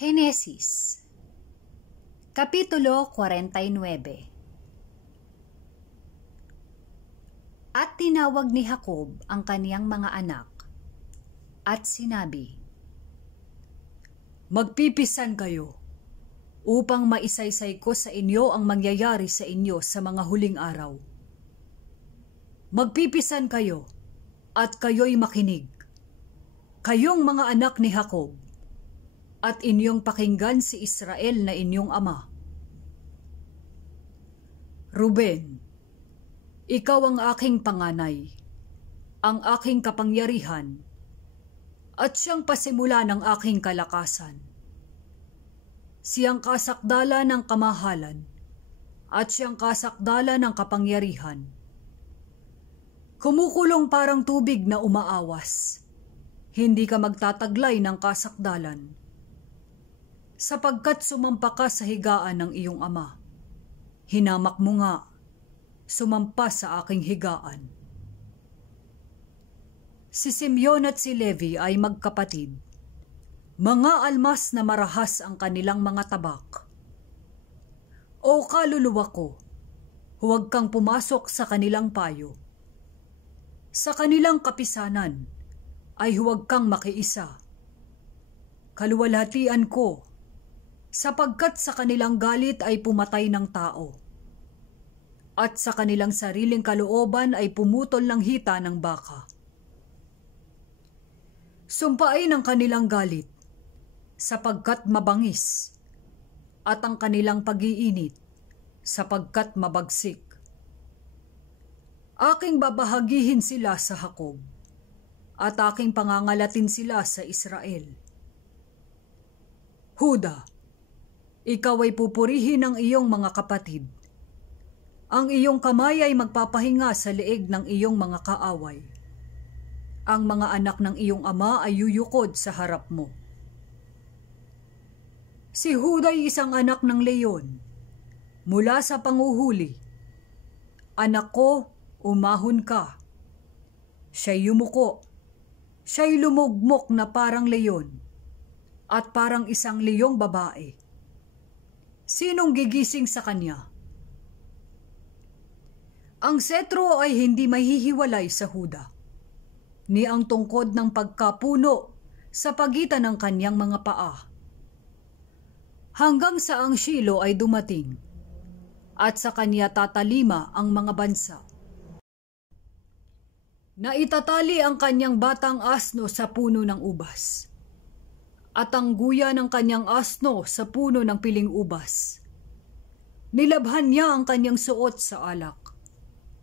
Henesis Kapitulo 49. At tinawag ni Jacob ang kaniyang mga anak at sinabi, Magpipisan kayo upang maisaysay ko sa inyo ang mangyayari sa inyo sa mga huling araw. Magpipisan kayo at kayo'y makinig, kayong mga anak ni Jacob, at inyong pakinggan si Israel na inyong ama. Ruben, ikaw ang aking panganay, ang aking kapangyarihan, at siyang pasimula ng aking kalakasan. Siyang kasakdala ng kamahalan, at siyang kasakdala ng kapangyarihan. Kumukulong parang tubig na umaawas, hindi ka magtataglay ng kasakdalan, sapagkat sumampa ka sa higaan ng iyong ama. Hinamak mo nga, sumampa sa aking higaan. Si Simeon at si Levi ay magkapatid. Mga almas na marahas ang kanilang mga tabak. O kaluluwa ko, huwag kang pumasok sa kanilang payo. Sa kanilang kapisanan ay huwag kang makiisa. Kaluwalhatian ko, sapagkat sa kanilang galit ay pumatay ng tao, at sa kanilang sariling kalooban ay pumutol ng hita ng baka. Sumpain ang kanilang galit, sapagkat mabangis, at ang kanilang pag-iinit, sapagkat mabagsik. Aking babahagihin sila sa Jacob, at aking pangangalatin sila sa Israel. Huda, ikaw ay pupurihin ng iyong mga kapatid. Ang iyong kamay ay magpapahinga sa leeg ng iyong mga kaaway. Ang mga anak ng iyong ama ay yuyukod sa harap mo. Si Huda ay isang anak ng leyon, mula sa panguhuli. Anak ko, umahon ka. Siya'y yumuko, siya'y lumugmok na parang leyon, at parang isang leyong babae. Sinong gigising sa kanya? Ang setro ay hindi mahihiwalay sa Huda, ni ang tungkod ng pagkapuno sa pagitan ng kanyang mga paa. Hanggang sa ang Shilo ay dumating, at sa kanya tatalima ang mga bansa. Naitatali ang kanyang batang asno sa puno ng ubas, at ang guya ng kanyang asno sa puno ng piling ubas. Nilabhan niya ang kanyang suot sa alak,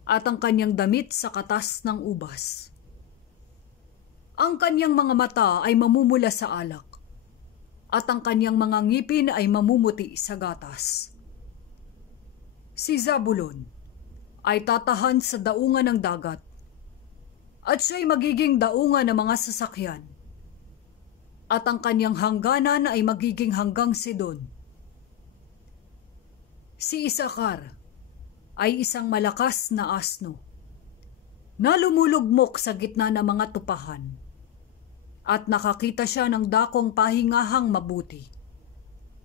at ang kanyang damit sa katas ng ubas. Ang kanyang mga mata ay mamumula sa alak, at ang kanyang mga ngipin ay mamumuti sa gatas. Si Zabulon ay tatahan sa daungan ng dagat, at siya'y magiging daungan ng mga sasakyan, at ang kanyang hangganan ay magiging hanggang Sidon. Si Isakar ay isang malakas na asno, na lumulugmok sa gitna ng mga tupahan, at nakakita siya ng dakong pahingahang mabuti,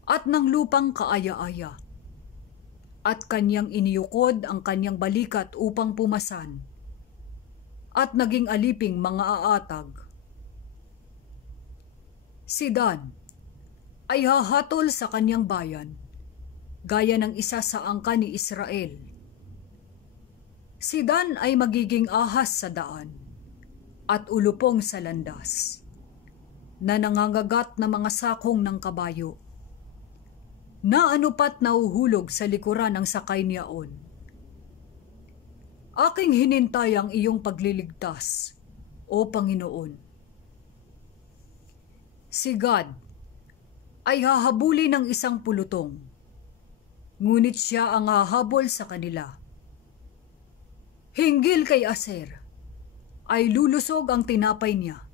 at ng lupang kaaya-aya, at kanyang iniyukod ang kanyang balikat upang pumasan, at naging aliping mga aatag. Si Dan ay hahatol sa kanyang bayan, gaya ng isa sa angka ni Israel. Si Dan ay magiging ahas sa daan, at ulupong sa landas, na nangangagat na mga sakong ng kabayo, na anupat nauhulog sa likuran ng sakay niyaon. Aking hinintay ang iyong pagliligtas, O Panginoon. Si Gad ay hahabuli ng isang pulutong, ngunit siya ang hahabol sa kanila. Hinggil kay Aser ay lulusog ang tinapay niya,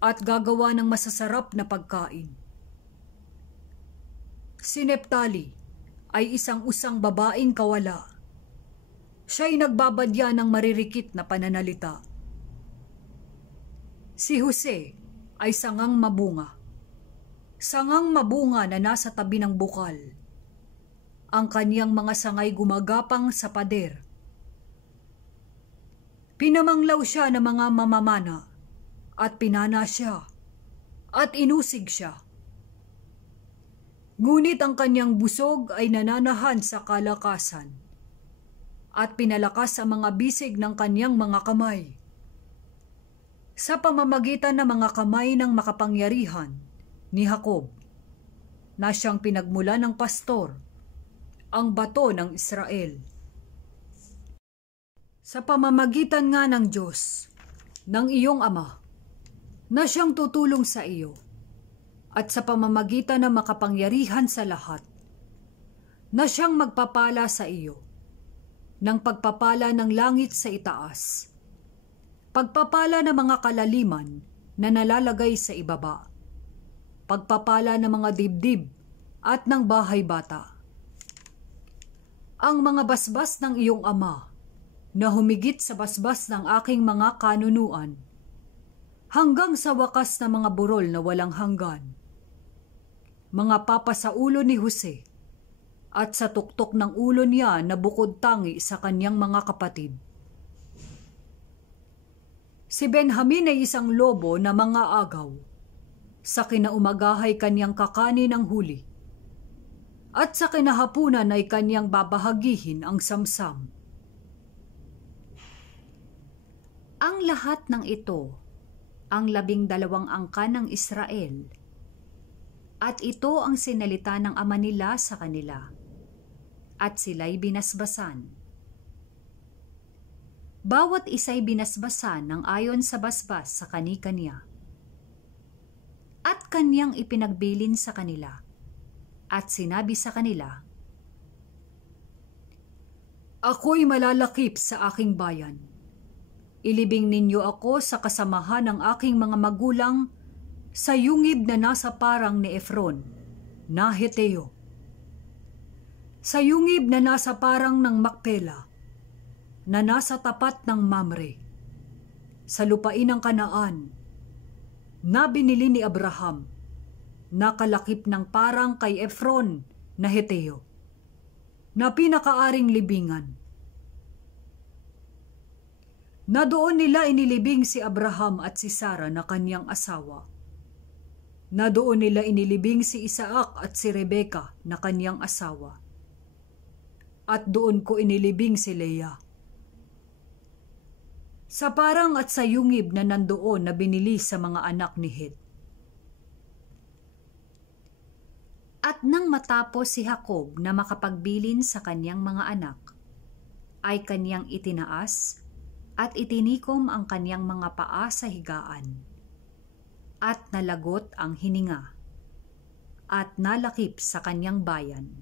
at gagawa ng masasarap na pagkain. Si Neptali ay isang usang babaeng kawala. Siya'y nagbabadya ng maririkit na pananalita. Si Jose ay sangang mabunga. sangang mabunga na nasa tabi ng bukal. Ang kaniyang mga sangay gumagapang sa pader. Pinamanglaw siya ng mga mamamana at pinana siya at inusig siya. Ngunit ang kanyang busog ay nananahan sa kalakasan at pinalakas ang mga bisig ng kanyang mga kamay. Sa pamamagitan ng mga kamay ng makapangyarihan ni Jacob, na siyang pinagmula ng pastor, ang bato ng Israel. Sa pamamagitan nga ng Diyos, ng iyong Ama, na siyang tutulong sa iyo, at sa pamamagitan ng makapangyarihan sa lahat, na siyang magpapala sa iyo, ng pagpapala ng langit sa itaas, pagpapala ng mga kalaliman na nalalagay sa ibaba, pagpapala ng mga dibdib at ng bahay bata. Ang mga basbas ng iyong Ama na humigit sa basbas ng aking mga kanunuan, hanggang sa wakas na mga burol na walang hanggan, mga papa sa ulo ni Jose, at sa tuktok ng ulo niya na bukod tangi sa kanyang mga kapatid. Si Benjamin ay isang lobo na mga agaw. Sa kinaumagahay kanyang kakani ng huli, at sa kinahapunan ay kanyang babahagihin ang samsam. Ang lahat ng ito, ang 12 angkan ng Israel, at ito ang sinalita ng ama nila sa kanila, at sila'y binasbasan. Bawat isa'y binasbasan ng ayon sa basbas sa kani-kanya. At kanyang ipinagbilin sa kanila, at sinabi sa kanila, Ako'y malalakip sa aking bayan. Ilibing ninyo ako sa kasamahan ng aking mga magulang sa yungib na nasa parang ni Efron, na Heteo. Sa yungib na nasa parang ng Makpela, na nasa tapat ng Mamre, sa lupain ng Kanaan, na binili ni Abraham, na kalakip ng parang kay Efron na Heteo, na pinakaaring libingan. Na doon nila inilibing si Abraham at si Sara na kanyang asawa. Na doon nila inilibing si Isaac at si Rebeka na kanyang asawa. At doon ko inilibing si Leah. Sa parang at sa yungib na nandoon na binili sa mga anak ni Het. At nang matapos si Jacob na makapagbilin sa kanyang mga anak, ay kanyang itinaas at itinikom ang kanyang mga paa sa higaan, at nalagot ang hininga, at nalakip sa kanyang bayan.